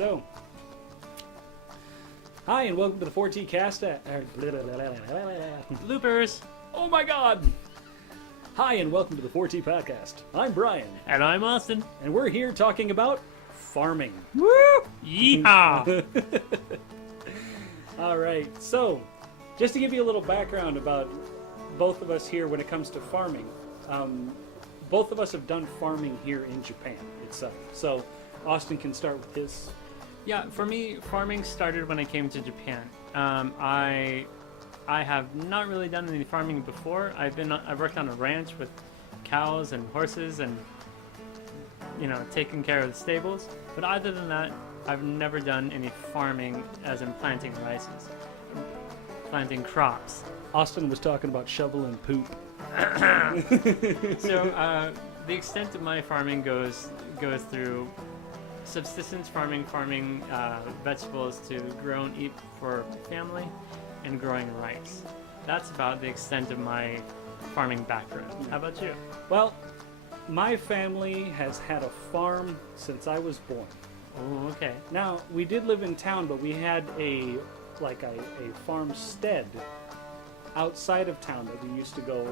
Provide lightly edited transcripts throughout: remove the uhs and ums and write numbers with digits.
So, hi and welcome to the 4T Cast. Loopers! Oh my God! Hi and welcome to the 4T Podcast. I'm Brian, And I'm Austin. and we're here talking about farming. Woo! Yeehaw! All right, so just to give you a little background about both of us here when it comes to farming, both of us have done farming here in Japan itself. So Austin can start with his. Yeah, for me, farming started when I came to Japan. I have not really done any farming before. I've worked on a ranch with cows and horses and, taking care of the stables. But other than that, I've never done any farming as in planting rices, planting crops. Austin was talking about shovel and poop. So the extent of my farming goes through subsistence farming, vegetables to grow and eat for family, and growing rice. That's about the extent of my farming background. How about you? Well, my family has had a farm since I was born. Oh, okay. Now, we did live in town, but we had a farmstead outside of town that we used to go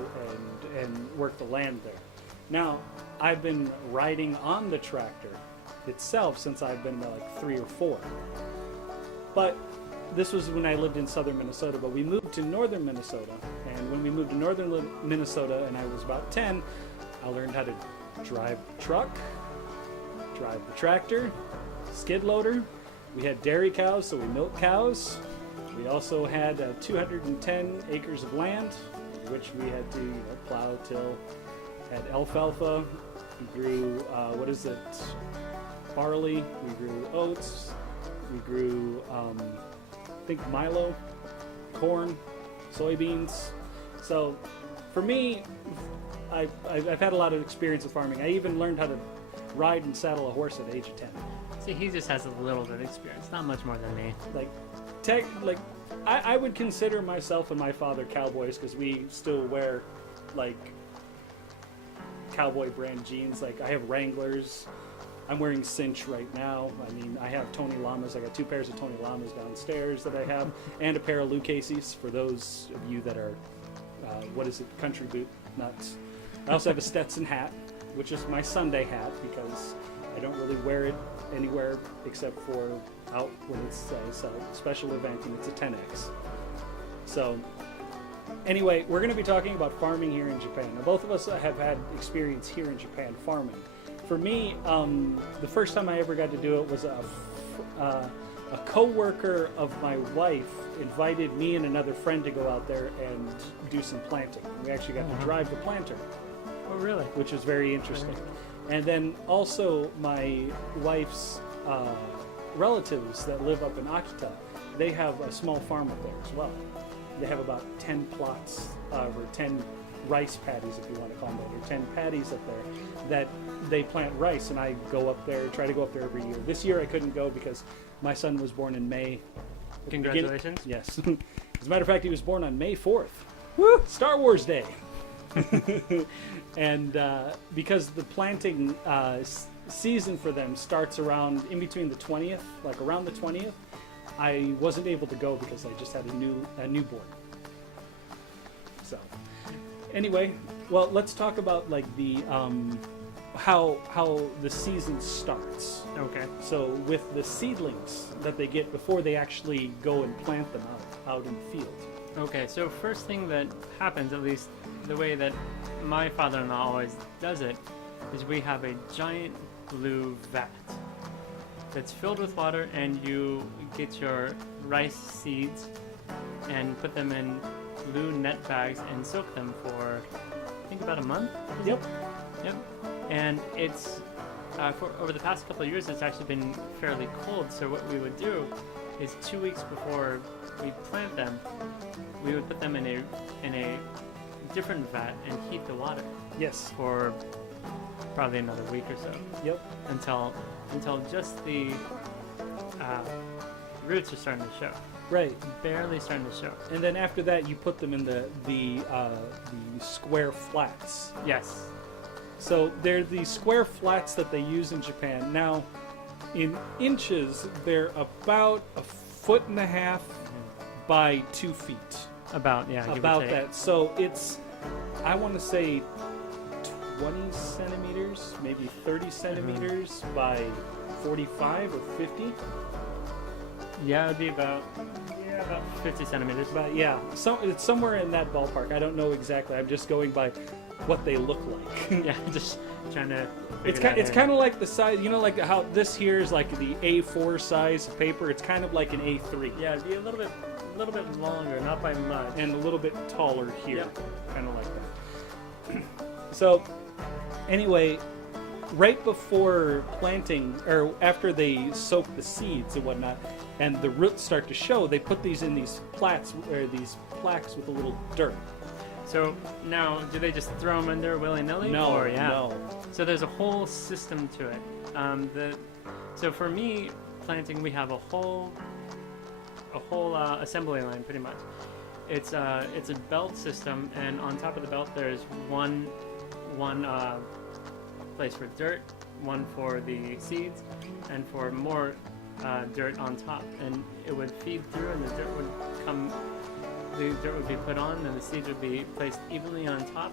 and work the land there. Now, I've been riding on the tractor itself since I've been like 3 or 4. But this was when I lived in southern Minnesota, but we moved to northern Minnesota. And when we moved to northern Minnesota and I was about 10, I learned how to drive the truck, drive the tractor, skid loader. We had dairy cows, so we milked cows. We also had 210 acres of land, which we had to plow, till. Had alfalfa. We grew, barley. We grew oats. We grew, I think, Milo, corn, soybeans. So, for me, I've had a lot of experience with farming. I even learned how to ride and saddle a horse at the age of 10. See, he just has a little bit of experience, not much more than me. I would consider myself and my father cowboys because we still wear, cowboy brand jeans. Like, I have Wranglers. I'm wearing Cinch right now. I mean, I have Tony Lamas. I got 2 pairs of Tony Lamas downstairs that I have, and a pair of Lou Casey's for those of you that are, country boot nuts. I also have a Stetson hat, which is my Sunday hat because I don't really wear it anywhere except for out when it's a special event and it's a 10X. So, anyway, we're going to be talking about farming here in Japan. Now, both of us have had experience here in Japan farming. For me, the first time I ever got to do it was a co-worker of my wife invited me and another friend to go out there and do some planting. We actually got to drive the planter. Oh, really? Which was very interesting. And then also my wife's relatives that live up in Akita, they have a small farm up there as well. They have about 10 plots, or 10 rice paddies, if you want to call them that, or 10 paddies up there that they plant rice, and I try to go up there every year. This year I couldn't go because my son was born in May. Congratulations. Yes. As a matter of fact, he was born on May 4th. Woo! Star Wars Day. And because the planting season for them starts around in between the 20th, like around the 20th, I wasn't able to go because I just had a newborn. So, anyway, well, let's talk about the how the season starts. Okay. So with the seedlings that they get before they actually go and plant them out in the field. Okay, so first thing that happens, at least the way that my father-in-law always does it, is we have a giant blue vat that's filled with water, and you get your rice seeds and put them in blue net bags and soak them for, I think, about a month. Yep. Yep. And it's over the past couple of years, it's actually been fairly cold. So what we would do is 2 weeks before we plant them, we would put them in a different vat and heat the water. Yes. For probably another week or so. Yep. Until just the roots are starting to show. Right. Barely starting to show. And then after that, you put them in the square flats. Yes. So they're the square flats that they use in Japan. Now, In inches, they're about 1.5 feet by 2 feet. About, yeah. give or About take. that. So it's, I want to say 20 centimeters, maybe 30 centimeters by 45 or 50. Yeah, it would be about 50 centimeters. But yeah, so it's somewhere in that ballpark. I don't know exactly. I'm just going by what they look like. Yeah, just trying to. It's kind of like the size, you know, like how this here is like the A4 size of paper. It's kind of like an A3. Yeah, it'd be a little bit longer, not by much. And a little bit taller here, Yep. kind of like that. So, anyway, right before planting, or after they soak the seeds and whatnot, and the roots start to show, they put these in these plaques with a little dirt. So now, do they just throw them in there willy-nilly? No, or, yeah. no. So there's a whole system to it. So for me, planting, we have a whole assembly line, pretty much. It's a belt system, and on top of the belt there's one place for dirt, one for the seeds, and for more dirt on top. And it would feed through, and the dirt would come. The dirt would be put on, and the seeds would be placed evenly on top.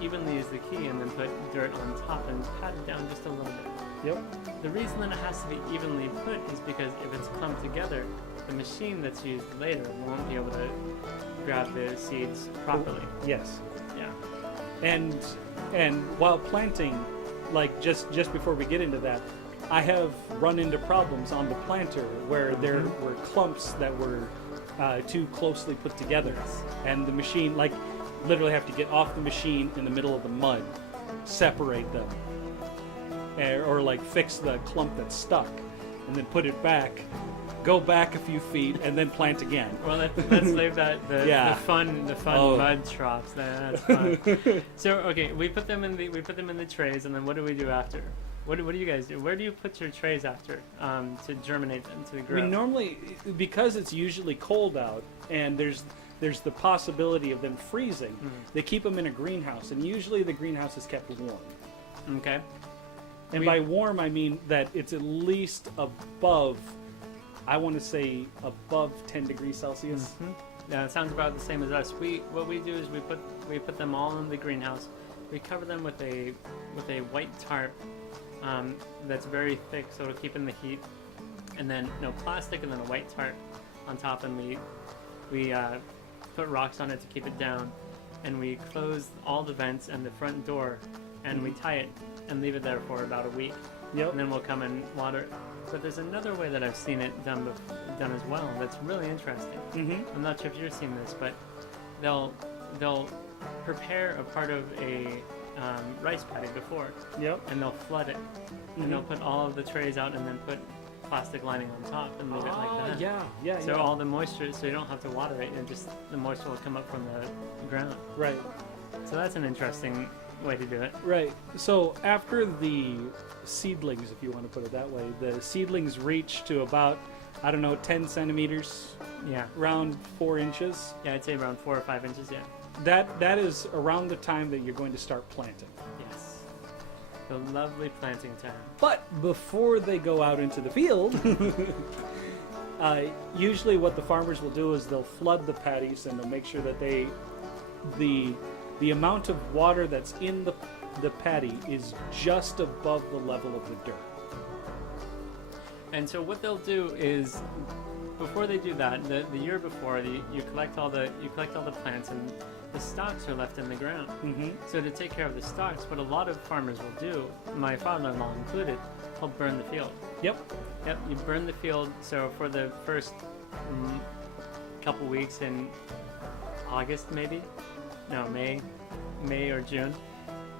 Evenly is the key, and then put dirt on top and pat it down just a little bit. Yep. The reason that it has to be evenly put is because if it's clumped together, the machine that's used later won't be able to grab the seeds properly. Yes. Yeah. And while planting, like just before we get into that, I have run into problems on the planter where there were clumps that were too closely put together, and the machine, like, literally have to get off the machine in the middle of the mud, separate them, or like fix the clump that's stuck, and then put it back, go back a few feet, and then plant again. Well, let's leave that the fun mud troughs. That's fun. So okay, we put them in the trays, and then what do we do after? What do you guys do? Where do you put your trays after to germinate them, to grow? We normally, because it's usually cold out, and there's the possibility of them freezing, they keep them in a greenhouse, and usually the greenhouse is kept warm. Okay. And by warm, I mean that it's at least above, I want to say above 10 degrees Celsius. Yeah, it sounds about the same as us. What we do is we put them all in the greenhouse. We cover them with a white tarp that's very thick, so it'll keep in the heat, and then no plastic, and then a white tarp on top, and we put rocks on it to keep it down, and we close all the vents and the front door, and we tie it and leave it there for about a week. Yep. And then we'll come and water it. But there's another way that I've seen it done as well that's really interesting. I'm not sure if you've seen this, but they'll prepare a part of a rice paddy before, and they'll flood it, and they'll put all of the trays out, and then put plastic lining on top and leave it like that. So all the moisture, so you don't have to water it, and just the moisture will come up from the ground. Right. So that's an interesting way to do it. Right. So after the seedlings, if you want to put it that way, the seedlings reach to about, 10 centimeters. Yeah. Around 4 inches. Yeah, I'd say around 4 or 5 inches. Yeah. That is around the time that you're going to start planting. Yes. The lovely planting time. But before they go out into the field, usually what the farmers will do is they'll flood the paddies, and they'll make sure that the amount of water that's in the paddy is just above the level of the dirt. And so what they'll do is, before they do that, the year before, you collect all the plants, and the stalks are left in the ground. So to take care of the stalks, what a lot of farmers will do, my father-in-law included, he'll burn the field. Yep, you burn the field. So for the first couple weeks in August, maybe, no, May or June,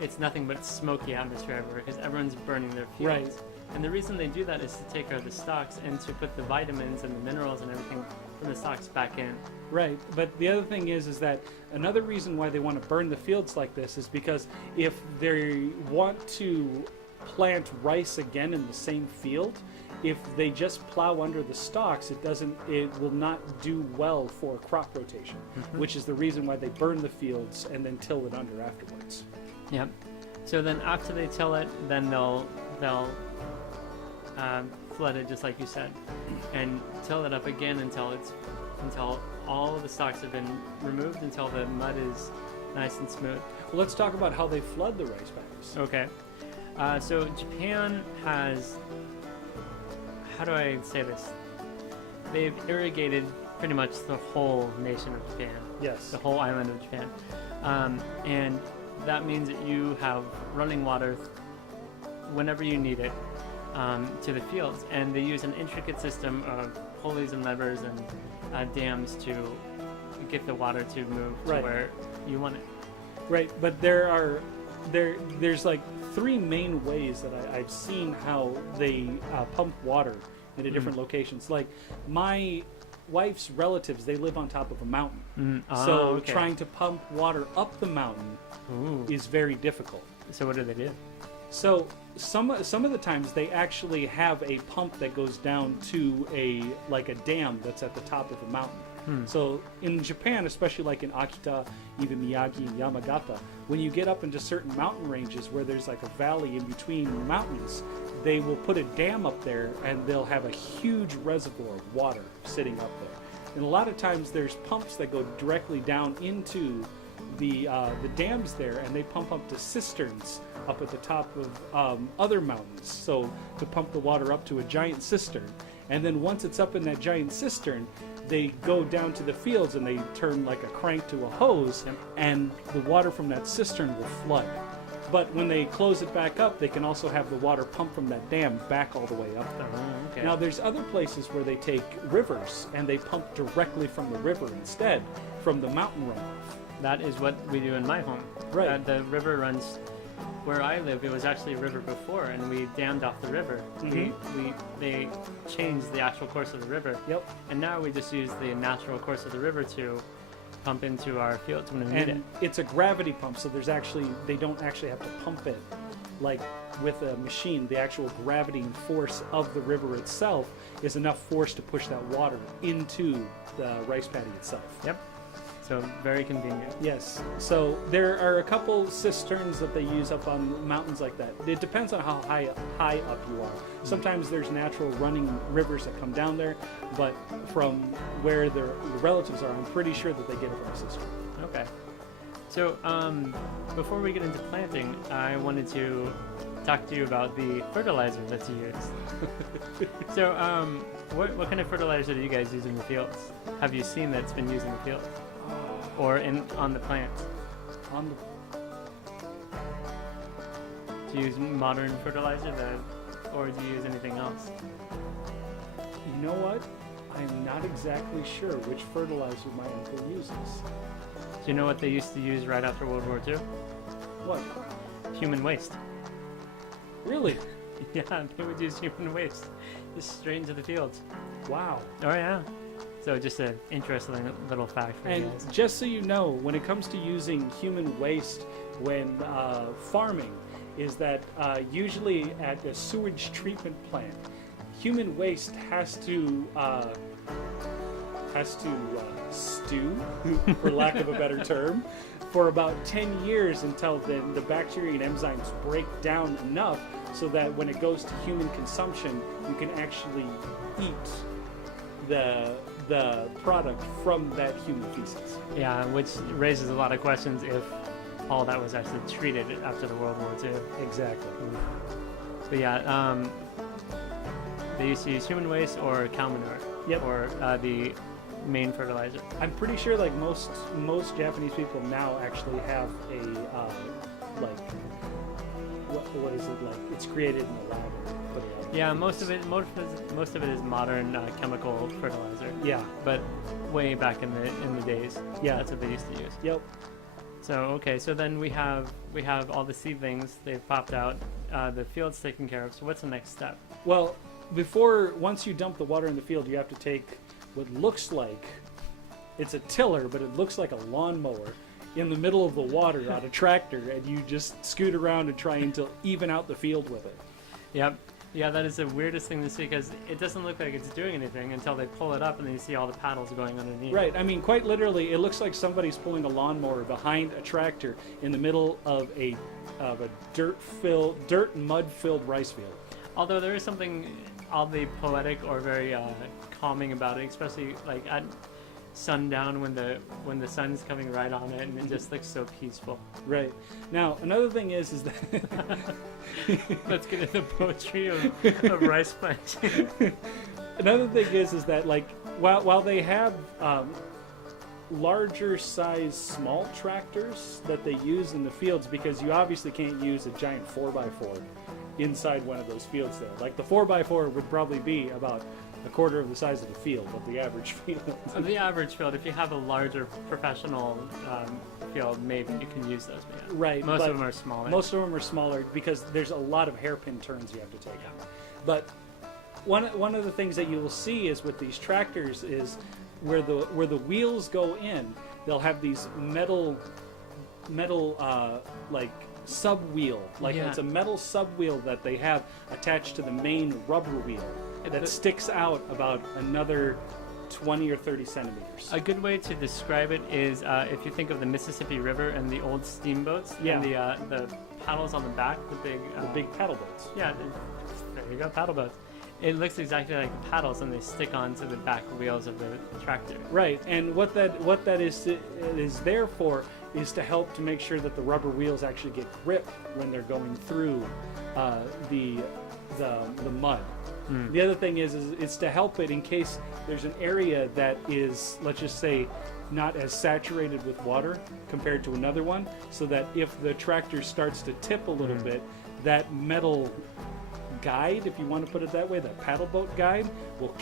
it's nothing but smoky atmosphere everywhere because everyone's burning their fields. Right. And the reason they do that is to take care of the stalks and to put the vitamins and the minerals and everything from the stalks back in. Right, but the other thing is that another reason why they want to burn the fields like this is because if they want to plant rice again in the same field, if they just plow under the stalks, it will not do well for crop rotation, which is the reason why they burn the fields and then till it under afterwards. Yep. So then after they till it, then they'll flood it just like you said, and till it up again until all the stalks have been removed, until the mud is nice and smooth. Well, let's talk about how they flood the rice paddies. Okay. So Japan has, how do I say this? They've irrigated pretty much the whole nation of Japan. Yes. The whole island of Japan. And that means that you have running water whenever you need it to the fields. And they use an intricate system of pulleys and levers and dams to get the water to move to where you want it. Right, but there's like three main ways that I've seen how they pump water into different locations. Like my wife's relatives, they live on top of a mountain. So trying to pump water up the mountain is very difficult. So what do they do? So some of the times they actually have a pump that goes down to a dam that's at the top of a mountain. So in Japan, especially like in Akita, even Miyagi and Yamagata, when you get up into certain mountain ranges where there's like a valley in between mountains, they will put a dam up there and they'll have a huge reservoir of water sitting up there. And a lot of times there's pumps that go directly down into the dams there, and they pump up to cisterns up at the top of other mountains. So to pump the water up to a giant cistern. And then once it's up in that giant cistern, they go down to the fields and they turn like a crank to a hose, and the water from that cistern will flood. But when they close it back up, they can also have the water pump from that dam back all the way up there. Now there's other places where they take rivers and they pump directly from the river instead, from the mountain runoff. That is what we do in my home. Right. The river runs where I live. It was actually a river before, and we dammed off the river. They changed the actual course of the river. Yep. And now we just use the natural course of the river to pump into our fields when we need it. It's a gravity pump, so they don't actually have to pump it like with a machine. The actual gravity and force of the river itself is enough force to push that water into the rice paddy itself. Yep. So very convenient. Yes. So there are a couple cisterns that they use up on mountains like that. It depends on how high up you are. Sometimes there's natural running rivers that come down there, but from where the relatives are, I'm pretty sure that they get it from a cistern. Okay. So before we get into planting, I wanted to talk to you about the fertilizer that's used. So what kind of fertilizer do you guys use in the fields? Have you seen that's been used in the fields? Or on the plants? Do you use modern fertilizer, or do you use anything else? You know what? I'm not exactly sure which fertilizer my uncle uses. Do you know what they used to use right after World War II? What? Human waste. Really? Yeah, they would use human waste just straight into the fields. Wow. Oh yeah. So just an interesting little fact for you guys. And just so you know, when it comes to using human waste when farming, is that usually at a sewage treatment plant, human waste has to stew, for lack of a better term, for about 10 years until the bacteria and enzymes break down enough so that when it goes to human consumption, you can actually eat the product from that human feces. Yeah, which raises a lot of questions if all that was actually treated after the World War II. Exactly. But yeah, they used to use human waste or cow manure. Yep. Or the main fertilizer. I'm pretty sure like most Japanese people now actually have a what is it like? It's created in the lab. Yeah, most of it is modern chemical fertilizer. Yeah, but way back in the days, yeah, that's what they used to use. Yep. So okay, so then we have all the seedlings, they've popped out, the field's taken care of. So what's the next step? Well, once you dump the water in the field, you have to take what looks like it's a tiller, but it looks like a lawnmower in the middle of the water on a tractor, and you just scoot around and try to even out the field with it. Yep. Yeah, that is the weirdest thing to see because it doesn't look like it's doing anything until they pull it up and then you see all the paddles going underneath. Right. I mean, quite literally, it looks like somebody's pulling a lawnmower behind a tractor in the middle of a dirt and mud-filled rice field. Although there is something oddly poetic or very calming about it, especially like at sundown when the sun's coming right on it, and it just looks so peaceful. Right. Now, another thing is that Let's get into the poetry of rice planting. another thing is that like while they have larger size small tractors that they use in the fields, because you obviously can't use a giant 4x4 inside one of those fields there. Like the 4x4 would probably be about a quarter of the size of the field of the average field. Of the average field, if you have a larger professional field, maybe you can use those. But yeah, Right, most but of them are smaller. Most of them are smaller because there's a lot of hairpin turns you have to take. But one of the things that you will see is with these tractors is where the wheels go in, they'll have these metal like sub wheel, like Yeah. it's a metal sub wheel that they have attached to the main rubber wheel that sticks out about another 20 or 30 centimeters. A good way to describe it is if you think of the Mississippi River and the old steamboats, Yeah. and the paddles on the back, the big paddle boats. yeah, there you go, paddle boats. It looks exactly like paddles, and they stick onto the back wheels of the tractor. Right, and what that is there for is to help to make sure that the rubber wheels actually get grip when they're going through the mud. The other thing is it's to help it in case there's an area that is, let's just say, not as saturated with water compared to another one, so that if the tractor starts to tip a little bit, that metal guide, if you want to put it that way, that paddle boat guide will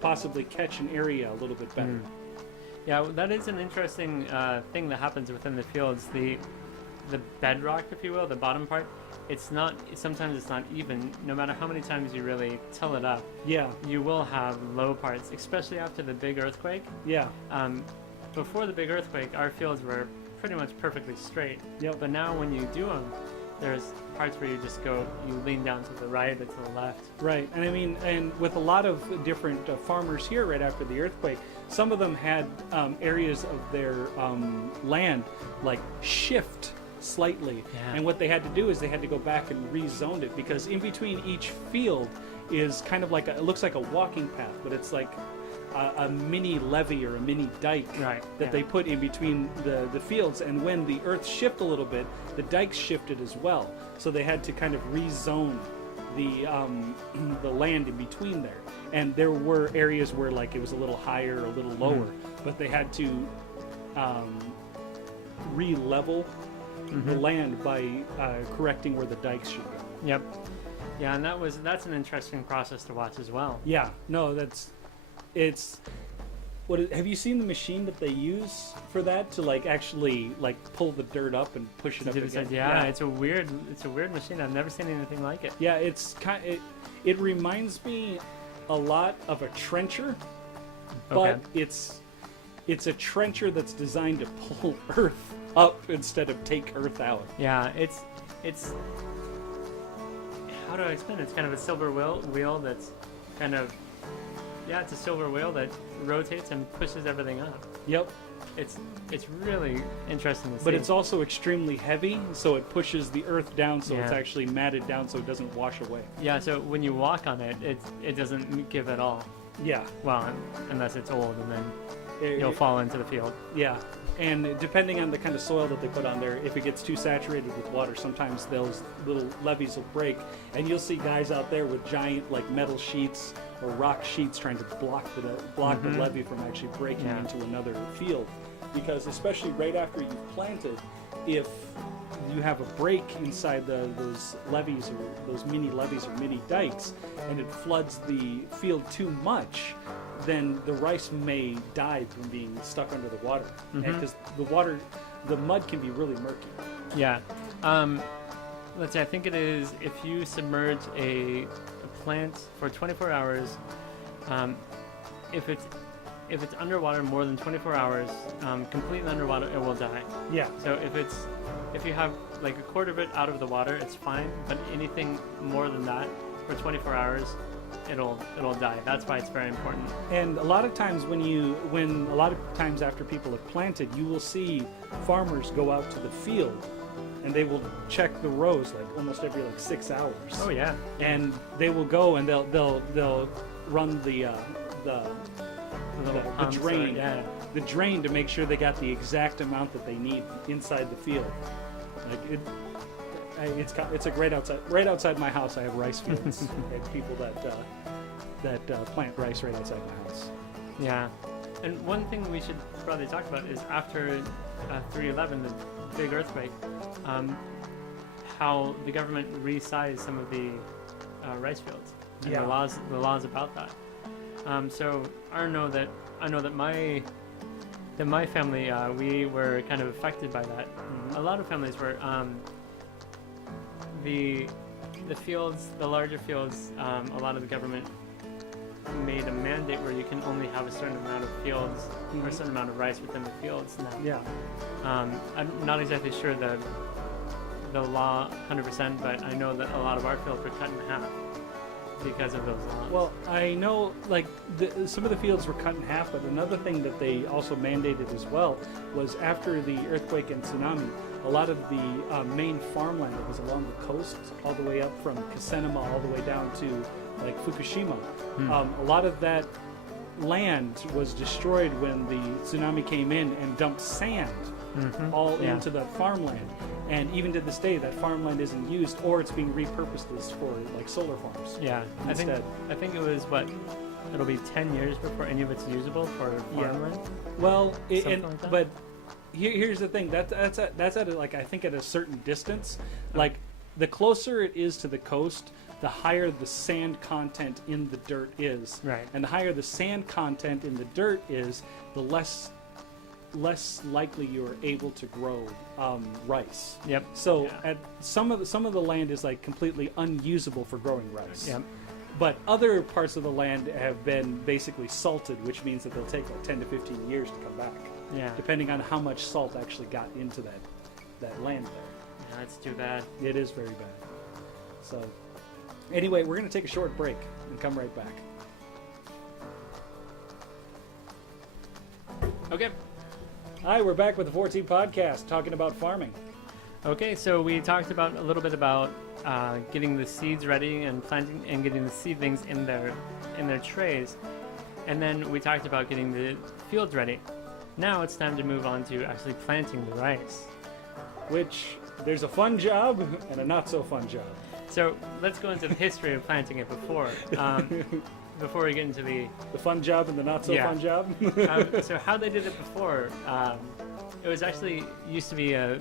possibly catch an area a little bit better. Yeah, that is an interesting thing that happens within the fields. The bedrock, if you will, the bottom part, sometimes it's not even. No matter how many times you really till it up, Yeah, you will have low parts, especially after the big earthquake. yeah, Before the big earthquake, our fields were pretty much perfectly straight. Yep. But now when you do them, there's parts where you lean down to the right or to the left. right. And I mean, and with a lot of different farmers here right after the earthquake, some of them had areas of their land like shift slightly. Yeah. And what they had to do is they had to go back and rezone it, because in between each field is kind of like it looks like a walking path, but it's like a mini levee or a mini dike Right, that yeah. they put in between the fields. And when the earth shifted a little bit, the dikes shifted as well. So they had to kind of rezone the land in between there. And there were areas where like it was a little higher, a little lower, but they had to re-level the land by correcting where the dikes should go. Yep. Yeah, and that's an interesting process to watch as well. Yeah, no, have you seen the machine that they use for that to like actually like pull the dirt up and push it up again? Yeah, it's a weird machine. I've never seen anything like it. Yeah, it reminds me a lot of a trencher, but it's a trencher that's designed to pull earth up instead of take earth out. Yeah, it's how do I explain it? It's kind of a silver wheel that's kind of it's a silver wheel that rotates and pushes everything up. Yep. It's really interesting to see. But it's also extremely heavy, so it pushes the earth down, so it's Yeah. actually matted down so it doesn't wash away. Yeah, so when you walk on it, it doesn't give at all. Yeah. Well, unless it's old, and then It- you'll it- fall into the field. Yeah, and depending on the kind of soil that they put on there, if it gets too saturated with water, sometimes those little levees will break, and you'll see guys out there with giant like metal sheets or rock sheets trying to block the levee from actually breaking Yeah. into another field. Because especially right after you've planted, if you have a break inside those levees or those mini levees or mini dikes, and it floods the field too much, then the rice may die from being stuck under the water. Because the mud can be really murky. Yeah. Let's see, I think it is if you submerge a plant for 24 hours, if it's underwater more than 24 hours, completely underwater, it will die. Yeah. So if you have like a quarter of it out of the water, it's fine. But anything more than that for 24 hours, it'll die. That's why it's very important. And a lot of times after people have planted, you will see farmers go out to the field and they will check the rows like almost every 6 hours. Oh yeah. And they will go and they'll run the Little pumps or- drain, yeah. the drain to make sure they got the exact amount that they need inside the field. Like it's a great outside. Right outside my house, I have rice fields. And people that plant rice right outside my house. Yeah. And one thing we should probably talk about is after 3/11, the big earthquake, how the government resized some of the rice fields and Yeah. the laws about that. So I know that my family we were kind of affected by that. Mm-hmm. A lot of families were. The fields, the larger fields, a lot of the government made a mandate where you can only have a certain amount of fields or a certain amount of rice within the fields now. Yeah. I'm not exactly sure the law 100%, but I know that a lot of our fields were cut in half because of those laws. Well, I know some of the fields were cut in half, but another thing that they also mandated as well was after the earthquake and tsunami, a lot of the main farmland that was along the coast, all the way up from Kasenema all the way down to Fukushima, a lot of that land was destroyed when the tsunami came in and dumped sand all into the farmland. And even to this day, that farmland isn't used, or it's being repurposed as for solar farms. Yeah, instead. I think it was it'll be 10 years before any of it's usable for farmland. Well, Something like that? but here's the thing. That's at I think at a certain distance. Like the closer it is to the coast, the higher the sand content in the dirt is. Right. And the higher the sand content in the dirt is, the less likely you're able to grow rice. Yep. So Yeah. at some of the land is completely unusable for growing rice. Yep. But other parts of the land have been basically salted, which means that they'll take 10 to 15 years to come back, Yeah. depending on how much salt actually got into that land there. Yeah, that's too bad. It is very bad. So anyway, we're going to take a short break and come right back. Okay. Hi, we're back with the 14 podcast talking about farming. Okay, so we talked a little bit about getting the seeds ready and planting and getting the seedlings in their trays, and then we talked about getting the fields ready. Now it's time to move on to actually planting the rice. Which there's a fun job and a not so fun job. So let's go into the history of planting it before we get into the fun job and the not so Yeah. fun job. so how they did it before. It was actually used to be a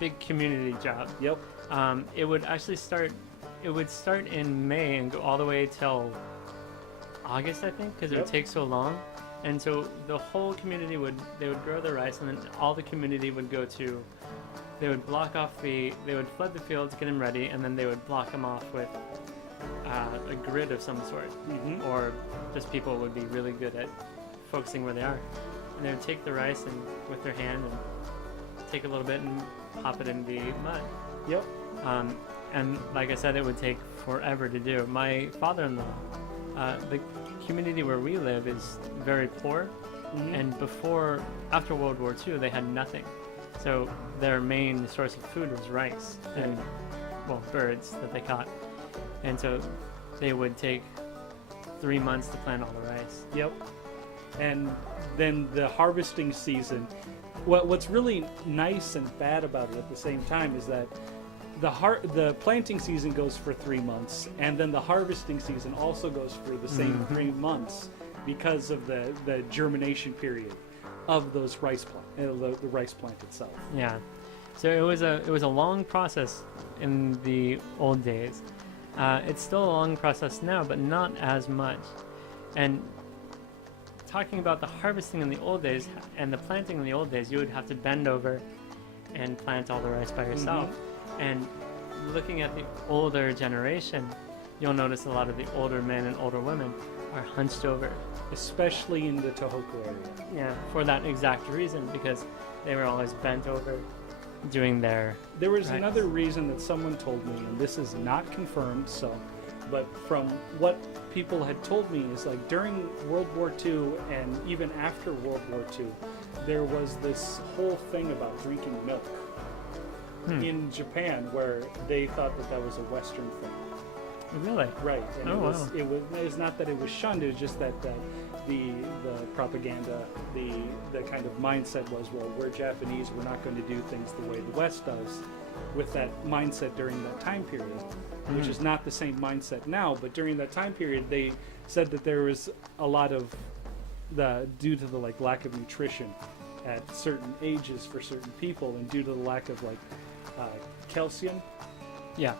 big community job. Yep. It would actually start in May and go all the way till August, I think, because it would take so long. And so the whole community would grow the rice, and then all the community would go to. They would block off they would flood the fields, get them ready, and then they would block them off with a grid of some sort, or just people would be really good at focusing where they are. And they would take the rice and with their hand and take a little bit and pop it in the mud. Yep. And like I said, it would take forever to do. My father-in-law, the community where we live is very poor, and after World War II, they had nothing. So their main source of food was rice and, birds that they caught. And so they would take 3 months to plant all the rice. Yep. And then the harvesting season. What's really nice and bad about it at the same time is that the planting season goes for 3 months, and then the harvesting season also goes for the same 3 months because of the germination period of those rice the rice plant itself. Yeah. So it was a long process in the old days. It's still a long process now, but not as much. And talking about the harvesting in the old days and the planting in the old days, you would have to bend over and plant all the rice by yourself. And looking at the older generation, you'll notice a lot of the older men and older women are hunched over. Especially in the Tohoku area. Yeah, for that exact reason, because they were always bent over doing their There was rice. another reason that someone told me, and this is not confirmed, but from what people had told me is during World War II and even after World War II, there was this whole thing about drinking milk. in Japan, where they thought that that was a Western thing. Really? Right. And Oh, wow. it was not that it was shunned. It was just that the propaganda, the kind of mindset was, well, we're Japanese. We're not going to do things the way the West does. With that mindset during that time period, which is not the same mindset now. But during that time period, they said that there was a lot of due to the lack of nutrition at certain ages for certain people, and due to the lack of calcium. Yeah.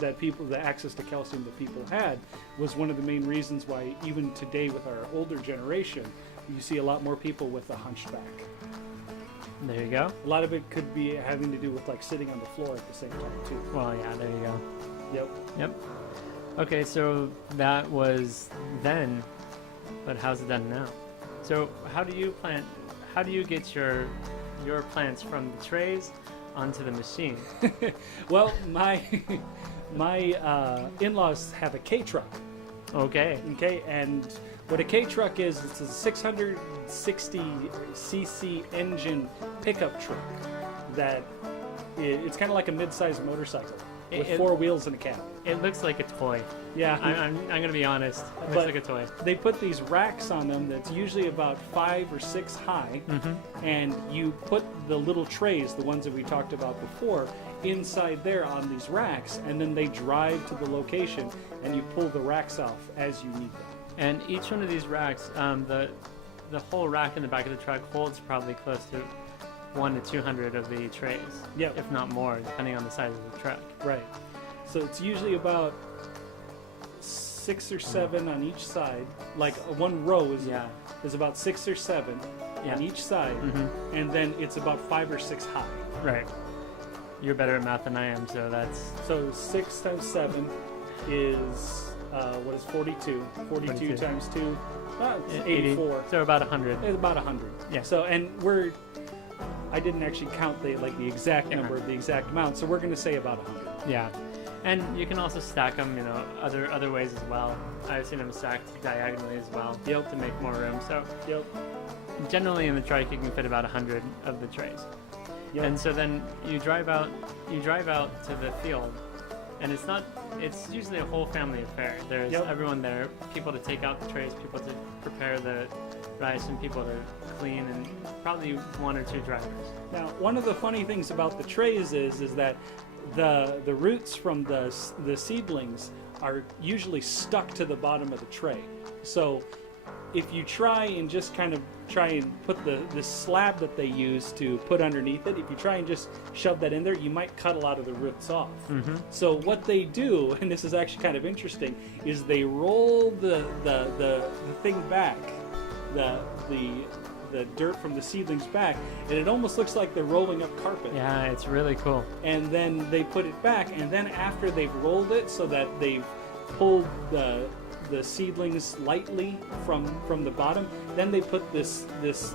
The access to calcium that people had was one of the main reasons why even today with our older generation, you see a lot more people with a hunchback. There you go. A lot of it could be having to do with sitting on the floor at the same time too. Well, yeah, there you go. Yep. Okay, so that was then, but how's it done now? So how do you get your plants from the trays onto the machine? Well, my in-laws have a K-truck. Okay. Okay, and what a K-truck is, it's a 660cc engine pickup truck that it's kind of like a mid-sized motorcycle with four wheels and a cab. It looks like a toy. Yeah. I'm gonna be honest. It looks like a toy. They put these racks on them that's usually about 5 or 6 high, and you put the little trays, the ones that we talked about before, inside there on these racks, and then they drive to the location, and you pull the racks off as you need them. And each one of these racks, the whole rack in the back of the truck holds probably close to 1 to 200 of the trays. Yep. If not more, depending on the size of the truck. Right. So it's usually about 6 or 7 on each side. One row is about 6 or 7 on each side, and then it's about 5 or 6 high. Right. You're better at math than I am, so that's... So 6 times 7 is, 42? 42 times 2, it's 84. So about 100. It's about 100. Yeah. So, and I didn't actually count the exact number of the exact amount, so we're going to say about 100. Yeah. And you can also stack them, other ways as well. I've seen them stacked diagonally as well to make more room. So generally in the truck you can fit about 100 of the trays. Yep. And so then you drive out to the field, and it's usually a whole family affair. There's everyone there, people to take out the trays, people to prepare the rice, and people to clean, and probably 1 or 2 drivers. Now, one of the funny things about the trays is that the roots from the seedlings are usually stuck to the bottom of the tray. So if you try and just kind of put the slab that they use to put underneath it, if you try and just shove that in there, you might cut a lot of the roots off. So what they do, and this is actually kind of interesting, is they roll the thing back, the dirt from the seedlings back, and it almost looks like they're rolling up carpet. Yeah, it's really cool. And then they put it back, and then after they've rolled it so that they've pulled the seedlings lightly from the bottom, then they put this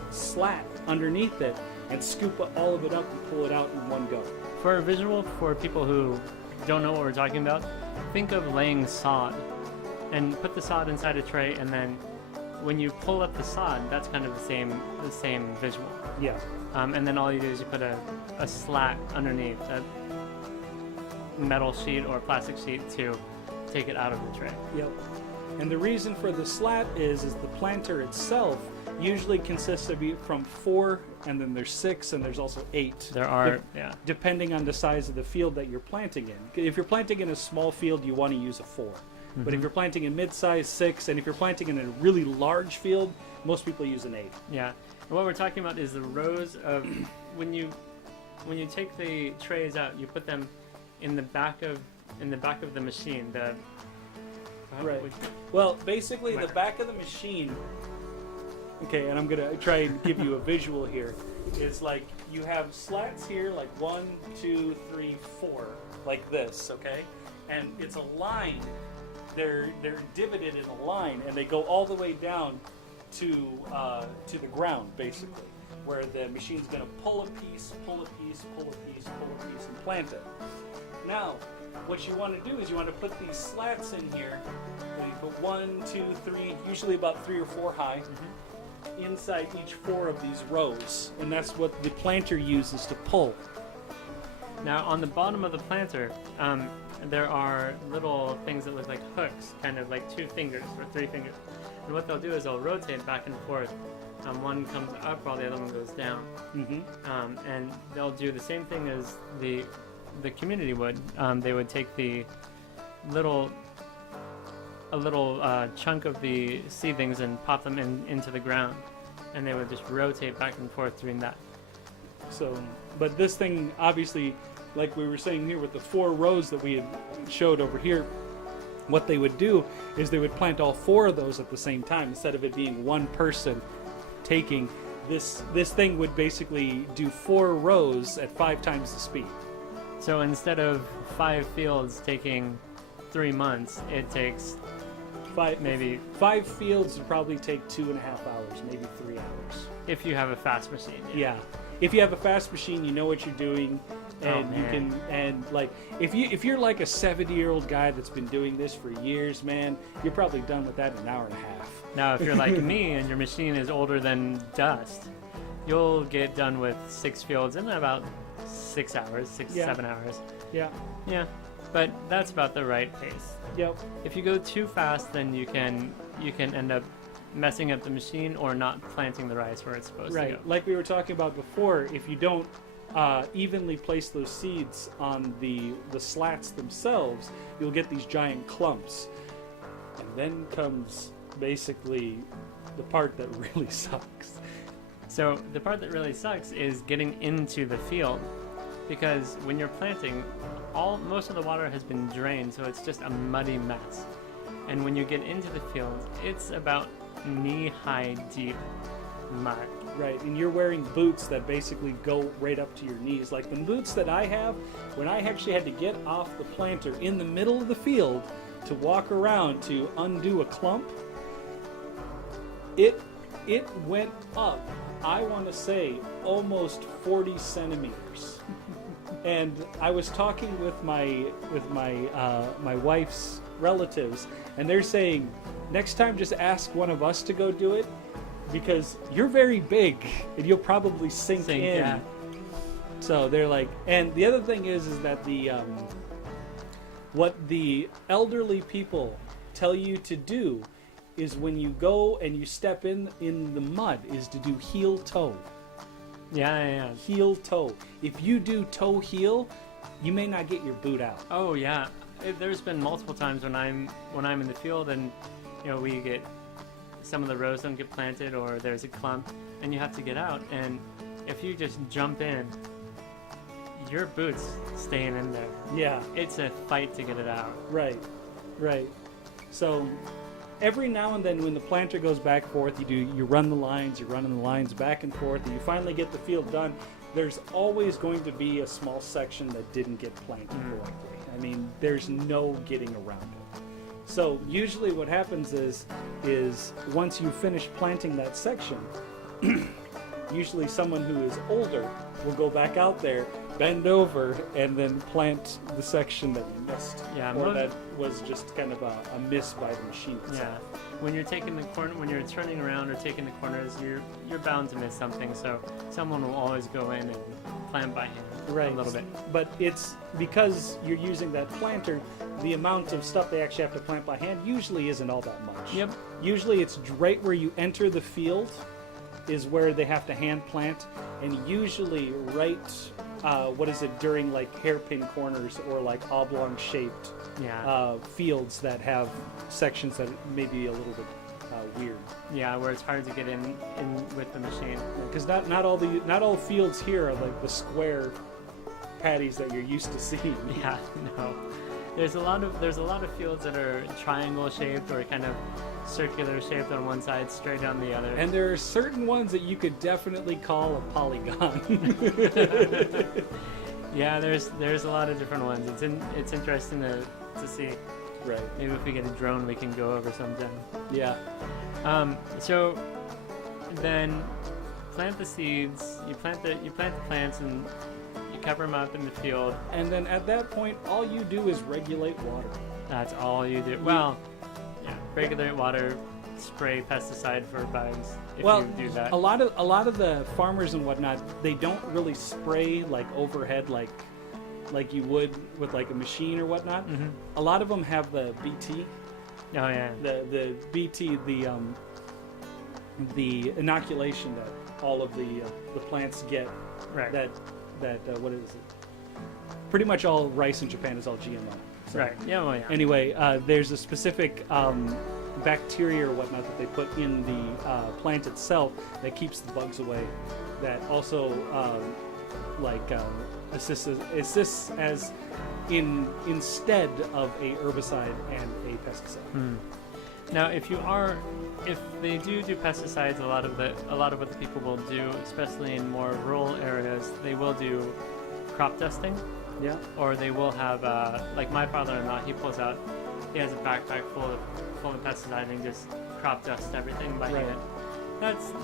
slat underneath it and scoop all of it up and pull it out in one go. For a visual, for people who don't know what we're talking about, think of laying sod, and put the sod inside a tray, and then when you pull up the sod, that's kind of the same visual. Yeah. And then all you do is you put a slat underneath, a metal sheet or plastic sheet to take it out of the tray. Yep. And the reason for the slat is the planter itself usually consists of from 4, and then there's 6, and there's also 8. There are, depending on the size of the field that you're planting in. If you're planting in a small field, you want to use a 4. But if you're planting in mid-size, 6, and if you're planting in a really large field, most people use an 8. Yeah. And what we're talking about is the rows of when you take the trays out, you put them in the back of the machine. Right. Well, basically, the back of the machine. Okay, and I'm gonna try and give you a visual here. It's like you have slats here, like 1, 2, 3, 4, like this. Okay, and it's a line. They're divoted in a line, and they go all the way down to the ground, basically, where the machine's going to pull a piece, pull a piece, pull a piece, pull a piece, and plant it. Now, what you want to do is you want to put these slats in here. And you put 1, 2, 3, usually about 3 or 4 high, inside each 4 of these rows, and that's what the planter uses to pull. Now, on the bottom of the planter, there are little things that look like hooks, kind of like 2 fingers or 3 fingers. And what they'll do is they'll rotate back and forth. One comes up while the other one goes down. And they'll do the same thing as the community would. They would take a little chunk of the seedlings and pop them into the ground, and they would just rotate back and forth doing that. So, but this thing, obviously, like we were saying here with the 4 rows that we had showed over here, what they would do is they would plant all 4 of those at the same time instead of it being one person taking this thing would basically do 4 rows at 5 times the speed. So instead of 5 fields taking 3 months, it takes 5 fields would probably take 2.5 hours, maybe 3 hours. If you have a fast machine. Yeah. If you have a fast machine, you know what you're doing, and you can, and like if you're like a 70-year-old guy that's been doing this for years, man, you're probably done with that in an hour and a half. Now, if you're like me and your machine is older than dust, you'll get done with 6 fields in about 6 hours, 7 hours. Yeah. Yeah. But that's about the right pace. Yep. If you go too fast, then you can end up messing up the machine or not planting the rice where it's supposed to go. Right. Like we were talking about before, if you don't evenly place those seeds on the slats themselves, you'll get these giant clumps. And then comes basically the part that really sucks. So the part that really sucks is getting into the field, because when you're planting, most of the water has been drained, so it's just a muddy mess. And when you get into the field, it's about knee-high deep mud. Right, and you're wearing boots that basically go right up to your knees. Like the boots that I have, when I actually had to get off the planter in the middle of the field to walk around to undo a clump, it went up, I want to say, almost 40 centimeters. And I was talking with my wife's relatives, and they're saying, next time just ask one of us to go do it, because you're very big and you'll probably sink in. Yeah. So they're like, and the other thing is that what the elderly people tell you to do is when you go and you step in the mud is to do heel toe. Yeah. Heel toe. If you do toe heel, you may not get your boot out. Oh yeah. There's been multiple times when I'm in the field and we get some of the rows don't get planted or there's a clump and you have to get out, and if you just jump in, your boot's staying in there. Yeah. It's a fight to get it out. Right. So every now and then when the planter goes back and forth, you're running the lines back and forth, and you finally get the field done. There's always going to be a small section that didn't get planted correctly. I mean, there's no getting around it. So usually what happens is once you finish planting that section, usually someone who is older will go back out there, bend over, and then plant the section that you missed. Yeah, or that was just kind of a miss by the machine itself. Yeah. When you're taking the corner, when you're turning around or taking the corners, you're bound to miss something. So someone will always go in and plant by hand a little bit. But it's because you're using that planter, the amount of stuff they actually have to plant by hand usually isn't all that much. Yep. Usually it's right where you enter the field is where they have to hand plant, and usually during like hairpin corners or like oblong shaped fields that have sections that may be a little bit weird. Yeah, where it's hard to get in with the machine. Because not all fields here are like the square patties that you're used to seeing. Yeah, no. There's a lot of fields that are triangle shaped or kind of circular shaped on one side, straight on the other. And there are certain ones that you could definitely call a polygon. Yeah, there's a lot of different ones. It's interesting to see. Right. Maybe if we get a drone, we can go over sometime. Yeah. So then plant the seeds. You plant the plants and you cover them up in the field. And then at that point, all you do is regulate water. That's all you do. Well, yeah, regulate water, spray pesticide for bugs if you do that. A lot of the farmers and whatnot, they don't really spray like overhead, like like you would with like a machine or whatnot. A lot of them have the BT, Oh yeah. the BT, the inoculation that all of the plants get. Right. That what is it? Pretty much all rice in Japan is all GMO. So Right. Yeah. Well, yeah. anyway, there's a specific bacteria or whatnot that they put in the plant itself that keeps the bugs away. That also assists as instead of a herbicide and a pesticide. Now, if they do pesticides, a lot of what the people will do, especially in more rural areas, they will do crop dusting, Yeah. or they will have like my father-in-law. He has a backpack full of pesticide and just crop dust everything by Right. hand.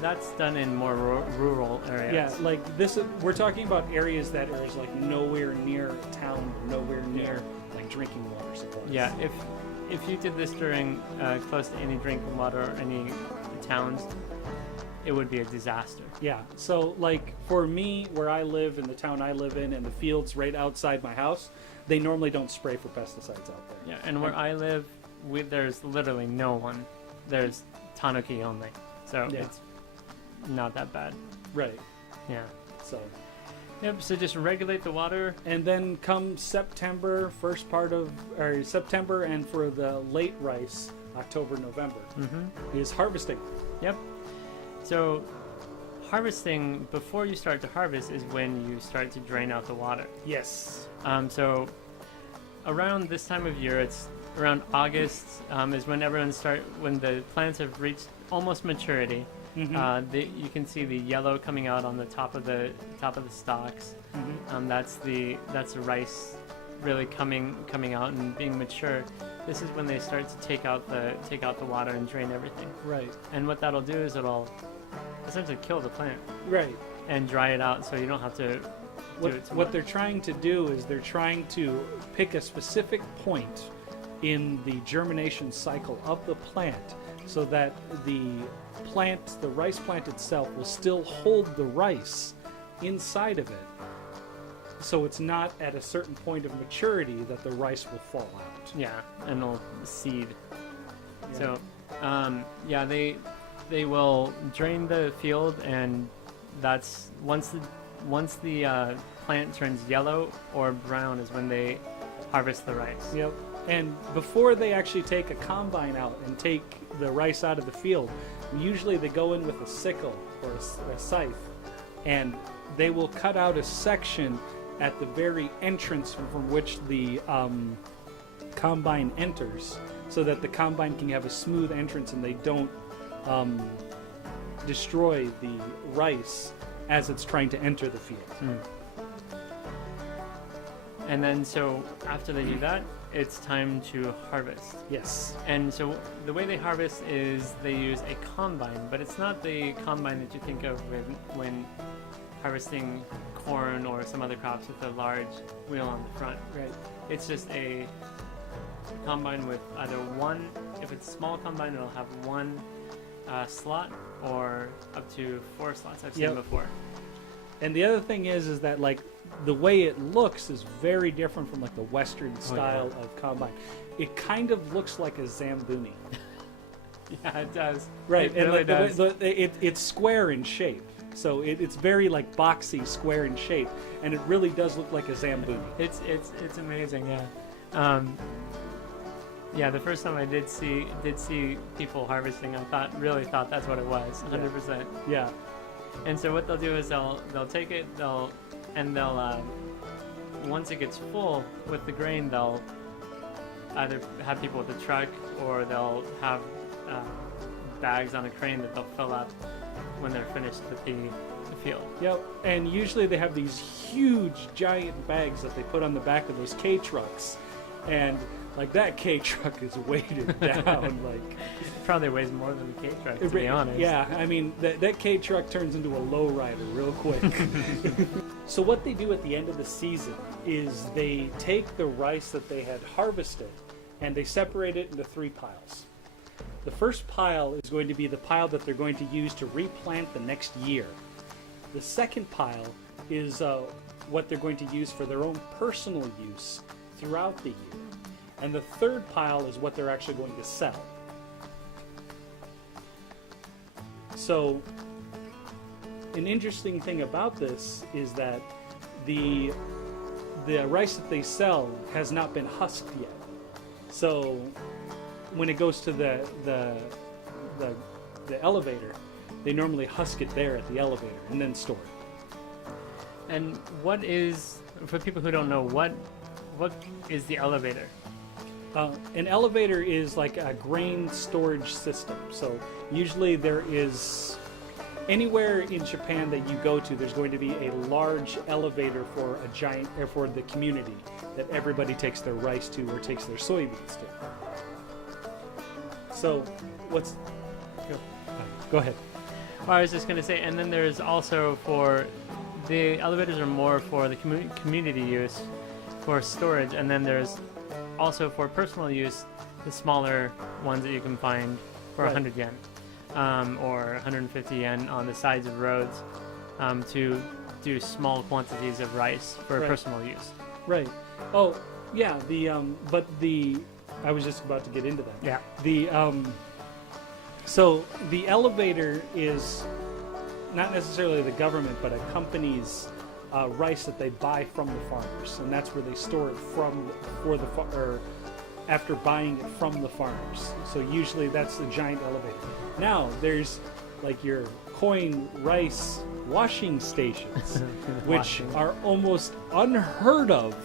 That's done in more rural areas. Yeah, like this. We're talking about areas that are like nowhere near a town, nowhere near like drinking water supplies. Yeah, if you did this during close to any drinking water or any towns, it would be a disaster. Yeah. So like for me, where I live in the town I live in, and the fields right outside my house, they normally don't spray for pesticides out there. Yeah, and where I live, there's literally no one. There's tanuki only, so Yeah. it's not that bad. Right. Yeah. So. Yep. So just regulate the water. And then come September, September, and for the late rice, October, November, is harvesting. Yep. So harvesting, before you start to harvest, is when you start to drain out the water. Yes. So around this time of year, it's around August, is when when the plants have reached almost maturity. You can see the yellow coming out on the top of the stalks. That's the rice really coming out and being mature. This is when they start to take out the water and drain everything. Right. And what that'll do is it'll essentially kill the plant Right. and dry it out, so you don't have to do it too What much. they're trying to do is they're trying to pick a specific point in the germination cycle of the plant so that the rice plant itself will still hold the rice inside of it. So it's not at a certain point of maturity that the rice will fall out. Yeah, and it'll seed. Yeah. So, they will drain the field, and that's once the plant turns yellow or brown is when they harvest the rice. Yep. And before they actually take a combine out and take the rice out of the field, usually they go in with a sickle or a scythe, and they will cut out a section at the very entrance from which the combine enters, so that the combine can have a smooth entrance and they don't destroy the rice as it's trying to enter the field. And then, so after they do that, it's time to harvest. Yes. And so the way they harvest is they use a combine, but it's not the combine that you think of when harvesting corn or some other crops with a large wheel on the front. Right. It's just a combine with either one, if it's a small combine, it'll have one slot or up to 4 slots. I've seen before. And the other thing is that like the way it looks is very different from like the Western style of combine. It kind of looks like a Zamboni. Yeah, it does. Right, It really and does. it's square in shape. So it's very like boxy, square in shape, and it really does look like a Zamboni. It's amazing, yeah. Yeah, the first time I did see people harvesting, I really thought that's what it was, 100%. Yeah. And so what they'll do is they'll take it, they'll once it gets full with the grain, they'll either have people with a truck or they'll have bags on a crane that they'll fill up when they're finished with the field. Yep. And usually they have these huge, giant bags that they put on the back of those K trucks, and like that K truck is weighted down like. It probably weighs more than the K truck, to be honest. Yeah, I mean that K truck turns into a lowrider real quick. So what they do at the end of the season is they take the rice that they had harvested and they separate it into 3 piles. The first pile is going to be the pile that they're going to use to replant the next year. The second pile is what they're going to use for their own personal use throughout the year. And the third pile is what they're actually going to sell. So an interesting thing about this is that the rice that they sell has not been husked yet. So when it goes to the elevator, they normally husk it there at the elevator and then store it. And what is, for people who don't know, what is the elevator? An elevator is like a grain storage system. So usually there is, anywhere in Japan that you go to, there's going to be a large elevator for a giant, or for the community that everybody takes their rice to or takes their soybeans to. So go ahead. Well, I was just going to say, and then there's also the elevators are more for the community use, for storage, and then there's also for personal use, the smaller ones that you can find for Right. 100 yen or 150 yen on the sides of roads to do small quantities of rice for Right. personal use. Right. Oh, yeah. I was just about to get into that. Yeah. So the elevator is not necessarily the government, but a company's rice that they buy from the farmers, and that's where they store it after buying it from the farmers. So usually that's the giant elevator. Now there's like your coin rice washing stations, which are almost unheard of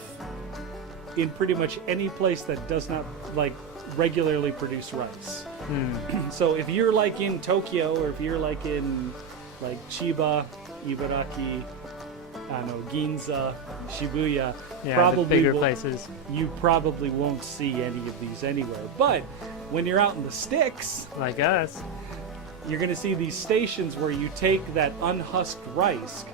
in pretty much any place that does not like regularly produce rice. So if you're like in Tokyo, or if you're like in like Chiba, Ibaraki, I don't know, Ginza, Shibuya, Yeah, probably the bigger will- places. you probably won't see any of these anywhere. But when you're out in the sticks, Like us. you're going to see these stations where you take that unhusked rice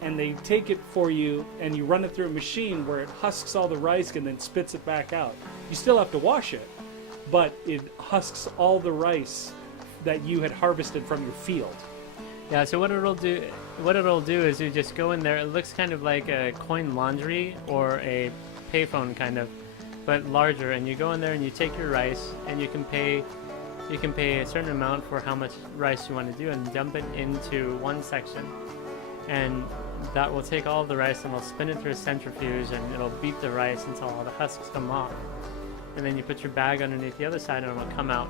and they take it for you and you run it through a machine where it husks all the rice and then spits it back out. You still have to wash it, but it husks all the rice that you had harvested from your field. Yeah, so what it'll do is you just go in there. It looks kind of like a coin laundry or a payphone kind of, but larger. And you go in there and you take your rice and you can pay a certain amount for how much rice you want to do and dump it into one section. And that will take all of the rice and it'll spin it through a centrifuge and it'll beat the rice until all the husks come off. And then you put your bag underneath the other side and it'll come out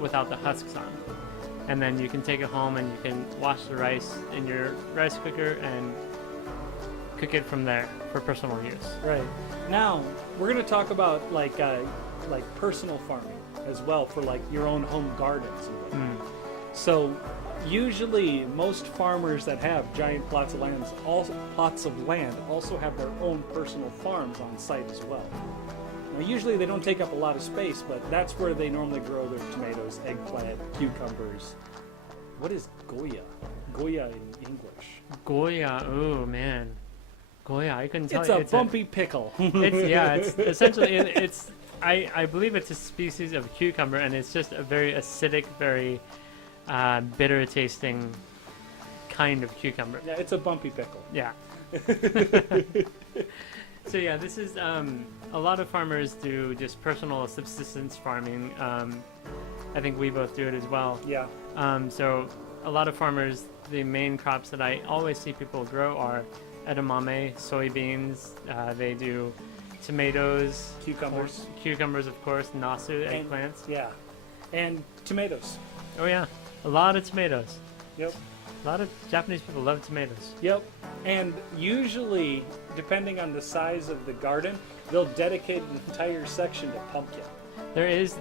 without the husks on. And then you can take it home and you can wash the rice in your rice cooker and cook it from there for personal use. Right. Now, we're going to talk about like personal farming as well for like your own home gardens. And whatnot. So usually most farmers that have giant plots of land also have their own personal farms on site as well. Now, usually they don't take up a lot of space, but that's where they normally grow their tomatoes, eggplant, cucumbers. What is Goya? Goya in English. Goya, oh man. Goya, I couldn't tell It's you. a bumpy pickle. It's essentially, I believe it's a species of cucumber and it's just a very acidic, very bitter tasting kind of cucumber. Yeah, it's a bumpy pickle. Yeah. So yeah, this is a lot of farmers do just personal subsistence farming. I think we both do it as well. Yeah. So a lot of farmers, the main crops that I always see people grow are edamame, soybeans. They do tomatoes, Cucumbers. of course, nasu, And- eggplants. Yeah. And tomatoes. Oh yeah, a lot of tomatoes. Yep. A lot of Japanese people love tomatoes. Yep. And usually, depending on the size of the garden, they'll dedicate an entire section to pumpkin. There is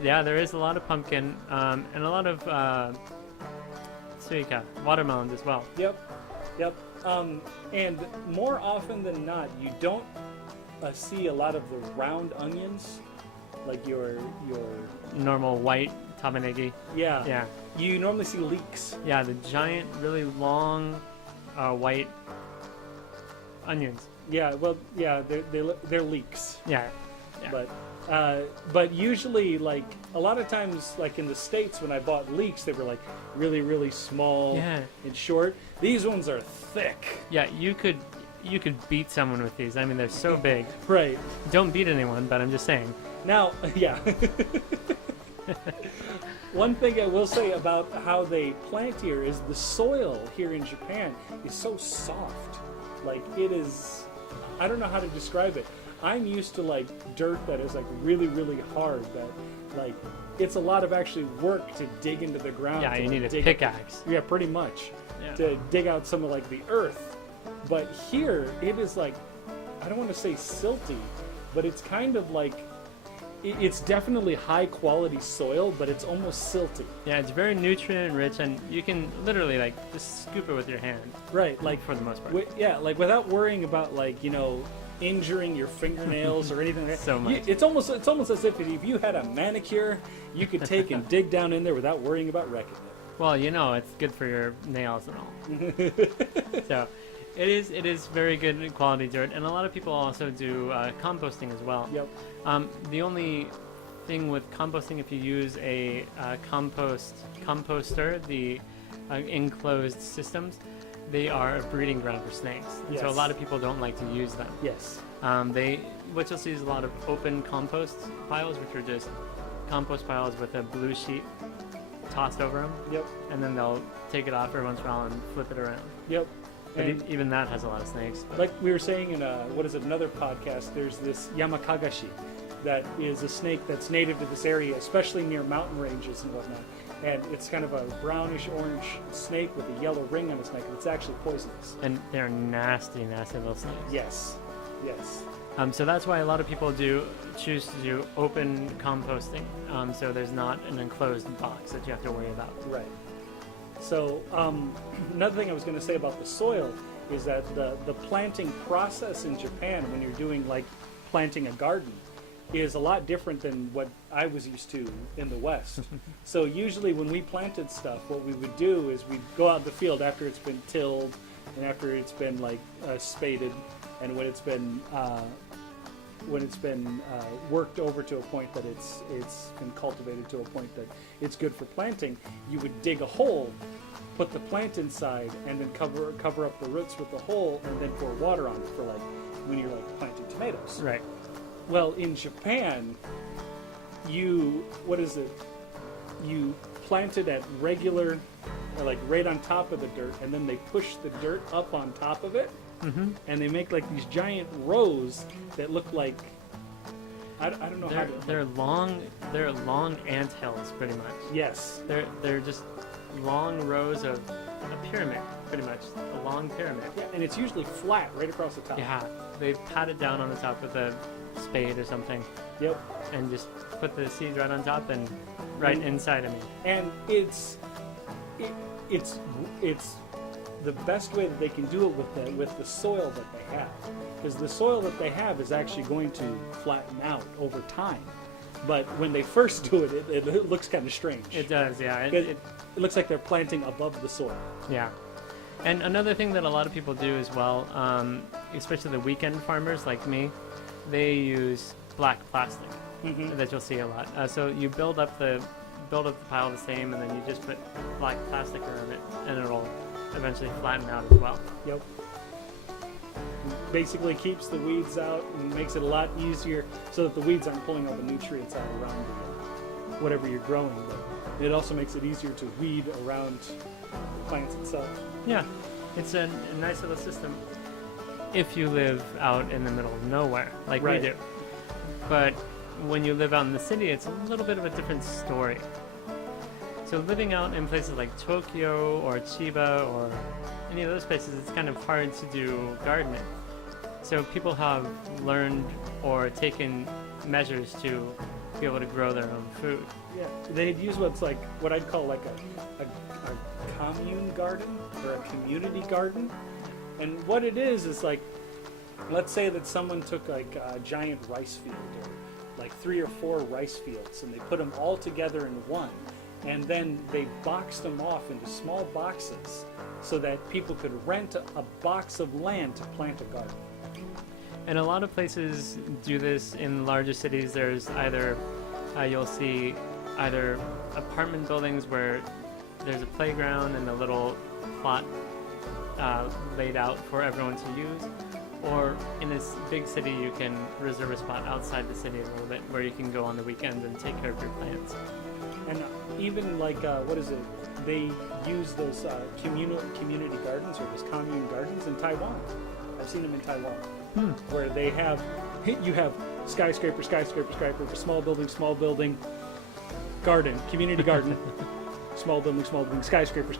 a lot of pumpkin and a lot of suika, watermelons as well. Yep. And more often than not, you don't see a lot of the round onions, like your Normal white tamanegi. yeah. Yeah, You normally see leeks. yeah, the giant, really long white onions. Yeah. Well, yeah, they're leeks. Yeah, yeah. But usually, like a lot of times, like in the States, when I bought leeks, they were like really, really small Yeah. and short. These ones are thick. Yeah, you could beat someone with these. I mean, they're so big. Right. Don't beat anyone, but I'm just saying. Now, yeah. One thing I will say about how they plant here is the soil here in Japan is so soft. Like, it is, I don't know how to describe it. I'm used to like dirt that is like really, really hard, that like it's a lot of actually work to dig into the ground. Yeah, you like, need a pickaxe. Yeah, pretty much. Yeah. To dig out some of like the earth. But here it is like, I don't want to say silty, but it's kind of like, it's definitely high quality soil, but it's almost silty. Yeah, it's very nutrient rich, and you can literally like just scoop it with your hand. Right, like for the most part. Yeah, like without worrying about like, you know, injuring your fingernails or anything like that. So much. It's almost as if you had a manicure, you could take and dig down in there without worrying about wrecking it. Well, you know, it's good for your nails and all. So, it is very good quality dirt, and a lot of people also do composting as well. Yep. The only thing with composting, if you use a composter, the enclosed systems, they are a breeding ground for snakes, and so a Yes. lot of people don't like to use them. Yes. What you'll see is a lot of open compost piles, which are just compost piles with a blue sheet tossed over them, Yep. and then they'll take it off every once in a while and flip it around. Yep. But And even that has a lot of snakes. like we were saying in another podcast, there's this yamakagashi that is a snake that's native to this area, especially near mountain ranges and whatnot. And it's kind of a brownish orange snake with a yellow ring on its neck, and it's actually poisonous. And they're nasty, nasty little snakes. Yes. Yes. So that's why a lot of people do choose to do open composting. So there's not an enclosed box that you have to worry about. Right. So another thing I was going to say about the soil is that the planting process in Japan, when you're doing like planting a garden, is a lot different than what I was used to in the West. So usually when we planted stuff, what we would do is we'd go out in the field after it's been tilled and after it's been like spaded, and when it's been worked over to a point that it's been cultivated to a point that it's good for planting, you would dig a hole, put the plant inside, and then cover up the roots with the hole, and then pour water on it for like when you're like planting tomatoes. Right. Well, in Japan, you plant it at regular, like right on top of the dirt, and then they push the dirt up on top of it, and they make like these giant rows that look like, I don't know how to. They're long ant hills, pretty much. Yes. They're just long rows of a pyramid, pretty much a long pyramid. Yeah, and it's usually flat right across the top. Yeah, they pat it down on the top with a spade or something, Yep. and just put the seeds right on top and right inside of me. And it's the best way that they can do it with the soil that they have, because the soil that they have is actually going to flatten out over time. But when they first do it, it looks kind of strange. It does, yeah. It looks like they're planting above the soil. Yeah. And another thing that a lot of people do as well, especially the weekend farmers like me, they use black plastic that you'll see a lot. So you build up the pile the same, and then you just put black plastic around it, and it'll eventually flatten out as well. Yep. Basically keeps the weeds out and makes it a lot easier so that the weeds aren't pulling all the nutrients out around whatever you're growing. But it also makes it easier to weed around the plants itself. Yeah, it's a nice little system if you live out in the middle of nowhere, like Right. we do. But when you live out in the city, it's a little bit of a different story. So living out in places like Tokyo or Chiba or any of those places, it's kind of hard to do gardening. So people have learned or taken measures to be able to grow their own food. Yeah, they'd use what I'd call like a commune garden or a community garden. And what it is like, let's say that someone took like a giant rice field or like 3 or 4 rice fields, and they put them all together in one, and then they boxed them off into small boxes so that people could rent a box of land to plant a garden. And a lot of places do this in larger cities. There's either, you'll see either apartment buildings where there's a playground and a little plot laid out for everyone to use, or in this big city, you can reserve a spot outside the city a little bit where you can go on the weekends and take care of your plants. And even like, what is it? They use those community gardens or those commune gardens in Taiwan. I've seen them in Taiwan, where they have, you have skyscraper, small building, garden, community garden, small building, skyscraper.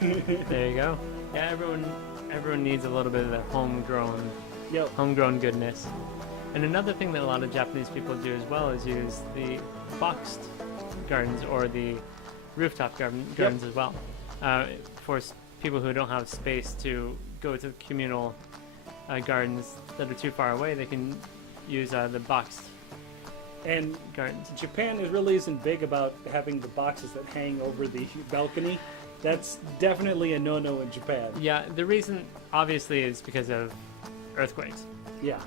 There you go. Yeah, everyone needs a little bit of their Yep. homegrown goodness. And another thing that a lot of Japanese people do as well is use the boxed gardens or the rooftop gardens as well. For people who don't have space to go to communal gardens that are too far away, they can use the boxed And gardens. Japan really isn't big about having the boxes that hang over the balcony. That's definitely a no-no in Japan. Yeah, the reason obviously is because of earthquakes. Yeah.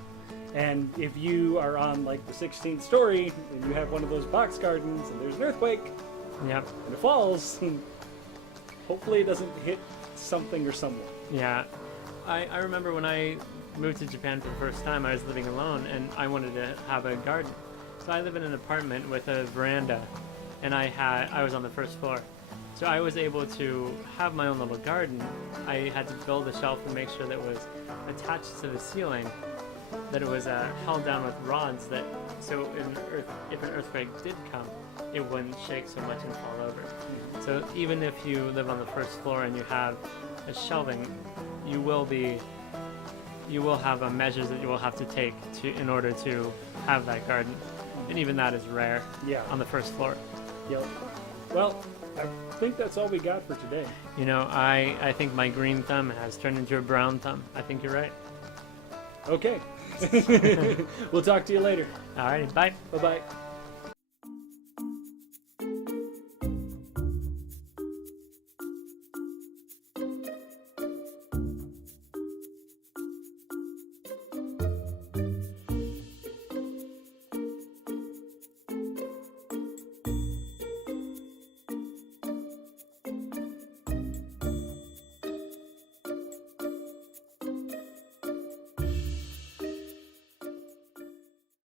And if you are on like the 16th story and you have one of those box gardens and there's an earthquake Yep. and it falls, hopefully it doesn't hit something or someone. Yeah. I remember when I moved to Japan for the first time, I was living alone and I wanted to have a garden. So I live in an apartment with a veranda and I was on the first floor. So I was able to have my own little garden. I had to build a shelf and make sure that it was attached to the ceiling, that it was held down with rods, that so if an earthquake did come, it wouldn't shake so much and fall over. So even if you live on the first floor and you have a shelving, you will have measures that you will have to take in order to have that garden, and even that is rare. Yeah. On the first floor. Yep. Well, I think that's all we got for today. You know, I think my green thumb has turned into a brown thumb. I think you're right. Okay. We'll talk to you later. Alrighty, bye. Bye-bye.